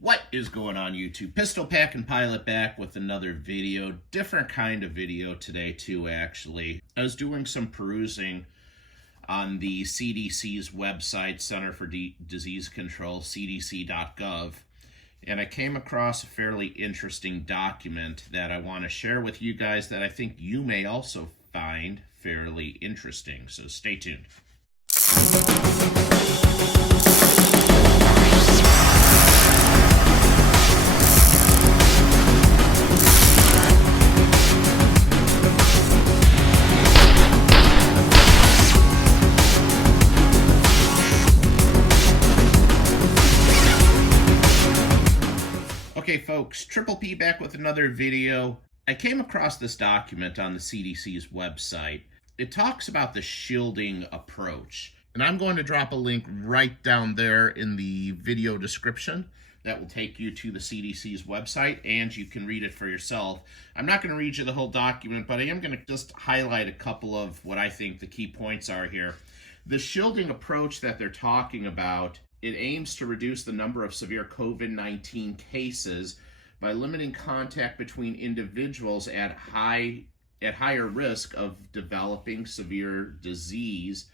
What is going on, YouTube? Pistol Pack and Pilot back with another video. Different kind of video today too, actually. I was doing some perusing on the CDC's website, Center for Disease Control, cdc.gov, and I came across a fairly interesting document that I want to share with you guys that I think you may also find fairly interesting. So stay tuned. Okay, folks, Triple P back with another video. I came across this document on the CDC's website. It talks about the shielding approach, and I'm going to drop a link right down there in the video description that will take you to the CDC's website, and you can read it for yourself. I'm not going to read you the whole document, but I am going to just highlight a couple of what I think the key points are here. The shielding approach that they're talking about, it aims to reduce the number of severe COVID-19 cases by limiting contact between individuals at higher risk of developing severe disease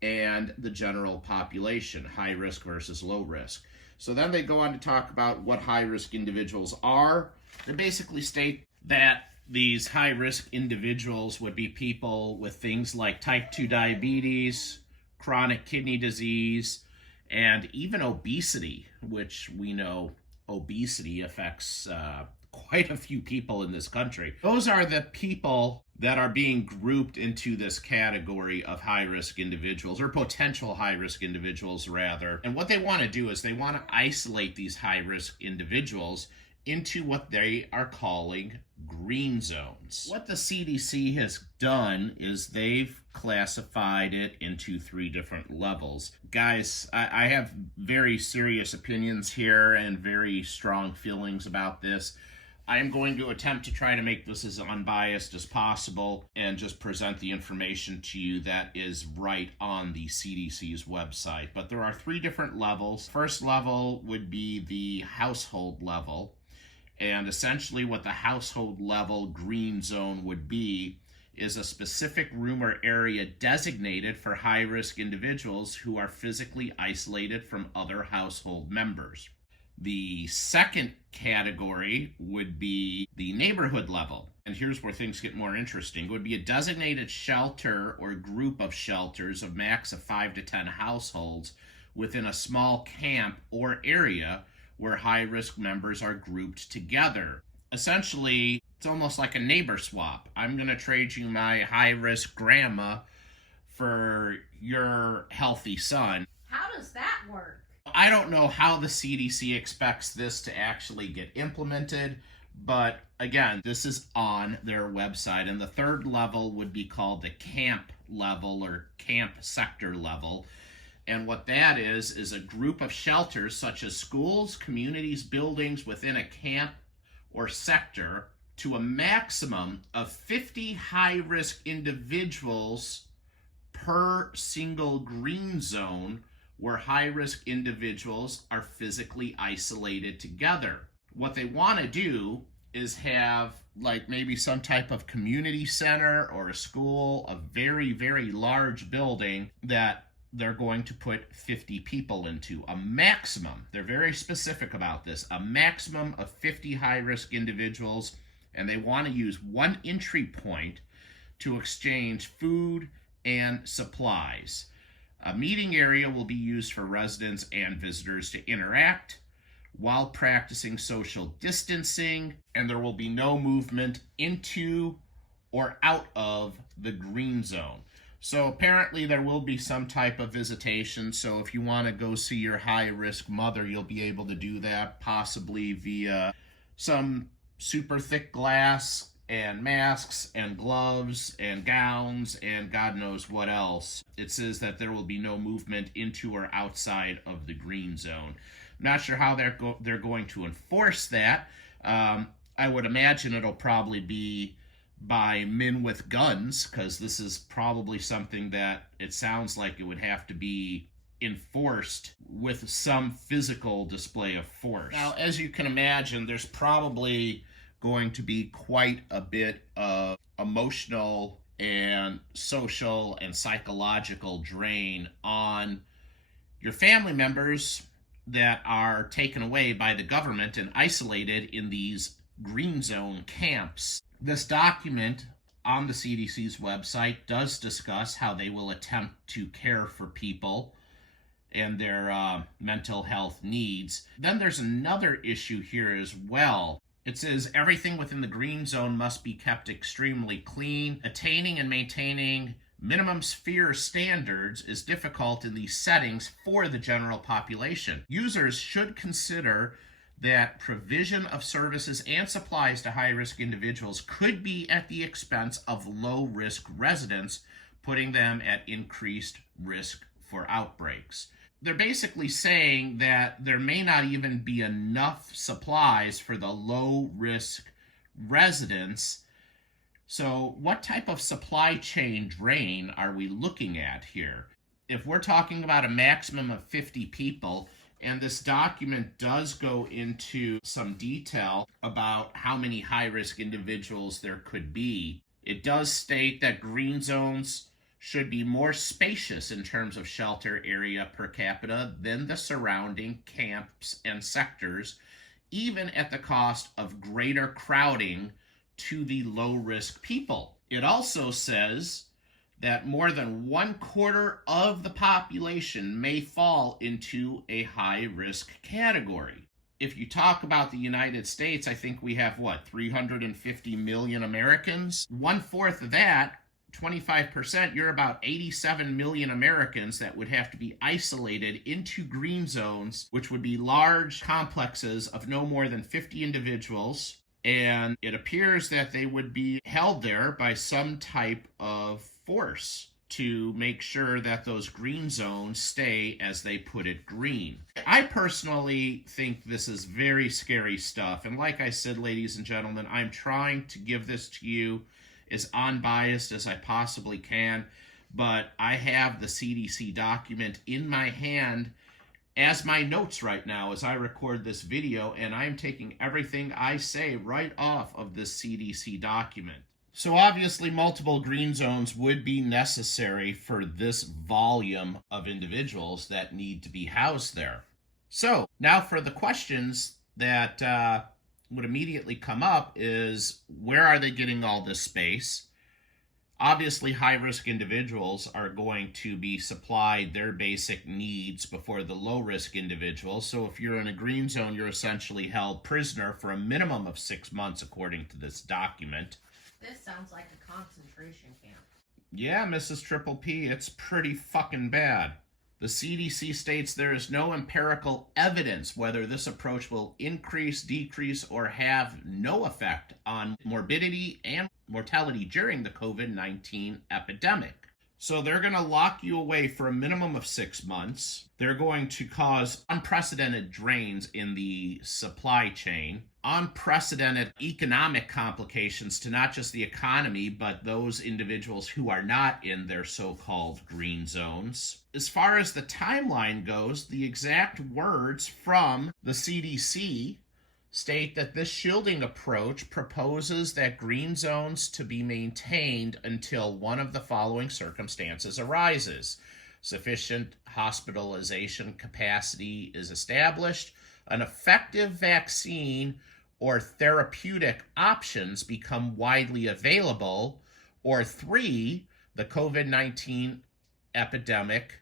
and the general population, high risk versus low risk. So then they go on to talk about what high-risk individuals are. They basically state that these high-risk individuals would be people with things like type 2 diabetes, chronic kidney disease, and even obesity, which we know obesity affects quite a few people in this country. Those are the people that are being grouped into this category of high-risk individuals, or potential high-risk individuals, rather. And what they want to do is they want to isolate these high-risk individuals into what they are calling green zones. What the CDC has done is they've classified it into 3 different levels. Guys, I have very serious opinions here and very strong feelings about this. I am going to attempt to try to make this as unbiased as possible and just present the information to you that is right on the CDC's website. But there are 3 different levels. First level would be the household level. And essentially what the household level green zone would be is a specific room or area designated for high-risk individuals who are physically isolated from other household members. The second category would be the neighborhood level. And here's where things get more interesting. It would be a designated shelter or group of shelters of max of 5 to 10 households within a small camp or area where high-risk members are grouped together. Essentially, it's almost like a neighbor swap. I'm going to trade you my high-risk grandma for your healthy son. How does that work? I don't know how the CDC expects this to actually get implemented, but again, this is on their website. And the third level would be called the camp level or camp sector level. And what that is a group of shelters such as schools, communities, buildings within a camp or sector to a maximum of 50 high-risk individuals per single green zone where high-risk individuals are physically isolated together. What they want to do is have like maybe some type of community center or a school, a very, very large building that they're going to put 50 people into. A maximum, they're very specific about this, a maximum of 50 high-risk individuals, and they want to use one entry point to exchange food and supplies. A meeting area will be used for residents and visitors to interact while practicing social distancing, and there will be no movement into or out of the green zone. So apparently there will be some type of visitation. So if you want to go see your high-risk mother, you'll be able to do that possibly via some super thick glass and masks and gloves and gowns and God knows what else. It says that there will be no movement into or outside of the green zone. Not sure how they're going to enforce that. I would imagine it'll probably be by men with guns, because this is probably something that it sounds like it would have to be enforced with some physical display of force. Now, as you can imagine, there's probably going to be quite a bit of emotional and social and psychological drain on your family members that are taken away by the government and isolated in these green zone camps. This document on the CDC's website does discuss how they will attempt to care for people and their mental health needs. Then there's another issue here as well. It says everything within the green zone must be kept extremely clean. Attaining and maintaining minimum sphere standards is difficult in these settings for the general population. Users should consider that provision of services and supplies to high-risk individuals could be at the expense of low-risk residents, putting them at increased risk for outbreaks. They're basically saying that there may not even be enough supplies for the low-risk residents. So what type of supply chain drain are we looking at here? If we're talking about a maximum of 50 people, and this document does go into some detail about how many high-risk individuals there could be, it does state that green zones should be more spacious in terms of shelter area per capita than the surrounding camps and sectors, even at the cost of greater crowding to the low-risk people. It also says that more than 1/4 of the population may fall into a high-risk category. If you talk about the United States, I think we have, 350 million Americans? 1/4 of that, 25%, you're about 87 million Americans that would have to be isolated into green zones, which would be large complexes of no more than 50 individuals. And it appears that they would be held there by some type of force to make sure that those green zones stay, as they put it, green. I personally think this is very scary stuff. And like I said, ladies and gentlemen, I'm trying to give this to you as unbiased as I possibly can, but I have the CDC document in my hand as my notes right now as I record this video, and I'm taking everything I say right off of this CDC document. So obviously multiple green zones would be necessary for this volume of individuals that need to be housed there. So now for the questions that would immediately come up is, where are they getting all this space? Obviously, high-risk individuals are going to be supplied their basic needs before the low-risk individuals. So if you're in a green zone, you're essentially held prisoner for a minimum of 6 months, according to this document. This sounds like a concentration camp. Yeah, Mrs. Triple P, it's pretty fucking bad. The CDC states there is no empirical evidence whether this approach will increase, decrease, or have no effect on morbidity and mortality during the COVID-19 epidemic. So they're going to lock you away for a minimum of 6 months. They're going to cause unprecedented drains in the supply chain, unprecedented economic complications to not just the economy, but those individuals who are not in their so-called green zones. As far as the timeline goes, the exact words from the CDC state that this shielding approach proposes that green zones to be maintained until one of the following circumstances arises. Sufficient hospitalization capacity is established, an effective vaccine or therapeutic options become widely available, or 3, the COVID-19 epidemic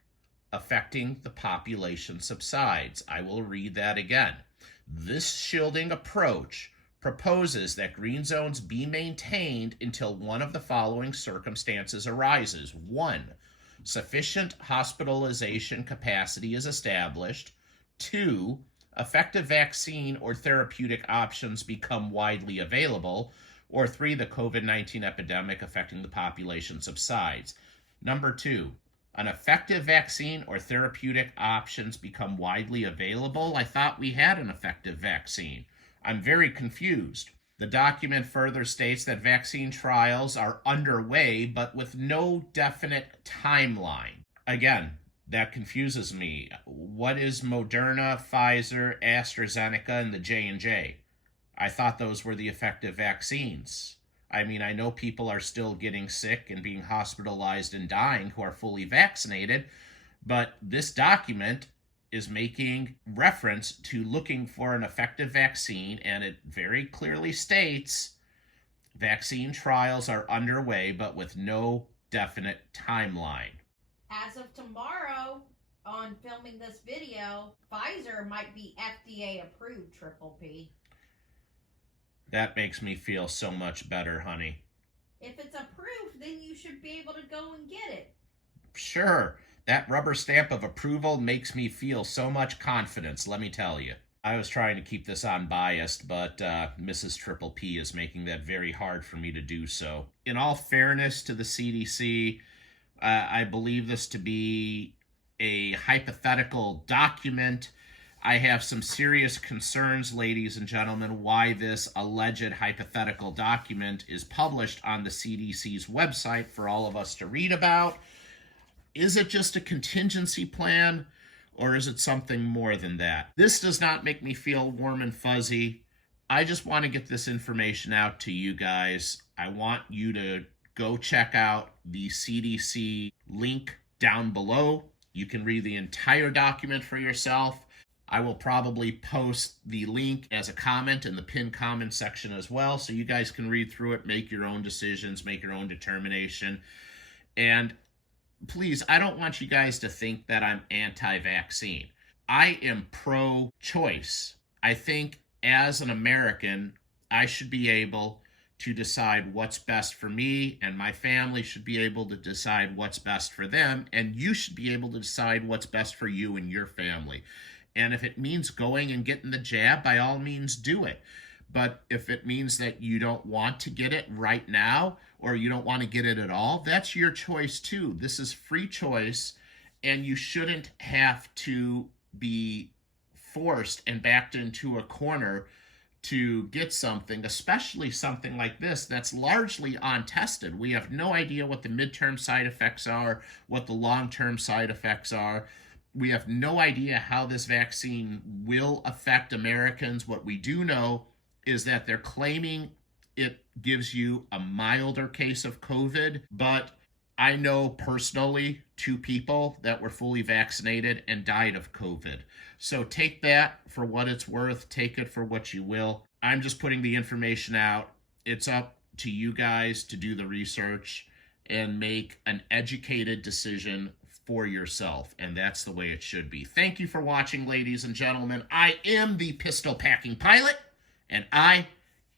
affecting the population subsides. I will read that again. This shielding approach proposes that green zones be maintained until one of the following circumstances arises. 1, sufficient hospitalization capacity is established. 2, effective vaccine or therapeutic options become widely available. Or 3, the COVID-19 epidemic affecting the population subsides. Number 2, an effective vaccine or therapeutic options become widely available. I thought we had an effective vaccine. I'm very confused. The document further states that vaccine trials are underway, but with no definite timeline. Again, That confuses me. What is Moderna, Pfizer, AstraZeneca, and the J&J? I thought those were the effective vaccines. I mean, I know people are still getting sick and being hospitalized and dying who are fully vaccinated, but this document is making reference to looking for an effective vaccine, and it very clearly states vaccine trials are underway, but with no definite timeline. As of tomorrow, on filming this video, Pfizer might be FDA approved, Triple P. That makes me feel so much better, honey. If it's approved, then you should be able to go and get it. Sure, that rubber stamp of approval makes me feel so much confidence, let me tell you. I was trying to keep this unbiased, but Mrs. Triple P is making that very hard for me to do so. In all fairness to the CDC, I believe this to be a hypothetical document. I have some serious concerns, ladies and gentlemen, why this alleged hypothetical document is published on the CDC's website for all of us to read about. Is it just a contingency plan, or is it something more than that? This does not make me feel warm and fuzzy. I just want to get this information out to you guys. I want you to go check out the CDC link down below. You can read the entire document for yourself. I will probably post the link as a comment in the pinned comment section as well, so you guys can read through it, make your own decisions, make your own determination. And please, I don't want you guys to think that I'm anti-vaccine. I am pro-choice. I think as an American, I should be able to decide what's best for me, and my family should be able to decide what's best for them, and you should be able to decide what's best for you and your family. And if it means going and getting the jab, by all means do it. But if it means that you don't want to get it right now, or you don't want to get it at all, that's your choice too. This is free choice, and you shouldn't have to be forced and backed into a corner to get something, especially something like this that's largely untested. We have no idea what the midterm side effects are, what the long-term side effects are. We have no idea how this vaccine will affect Americans. What we do know is that they're claiming it gives you a milder case of COVID, but I know personally 2 people that were fully vaccinated and died of COVID. So take that for what it's worth. Take it for what you will. I'm just putting the information out. It's up to you guys to do the research and make an educated decision for yourself, and that's the way it should be. Thank you for watching, ladies and gentlemen. I am the Pistol Packing Pilot, and I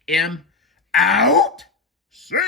am out. See ya.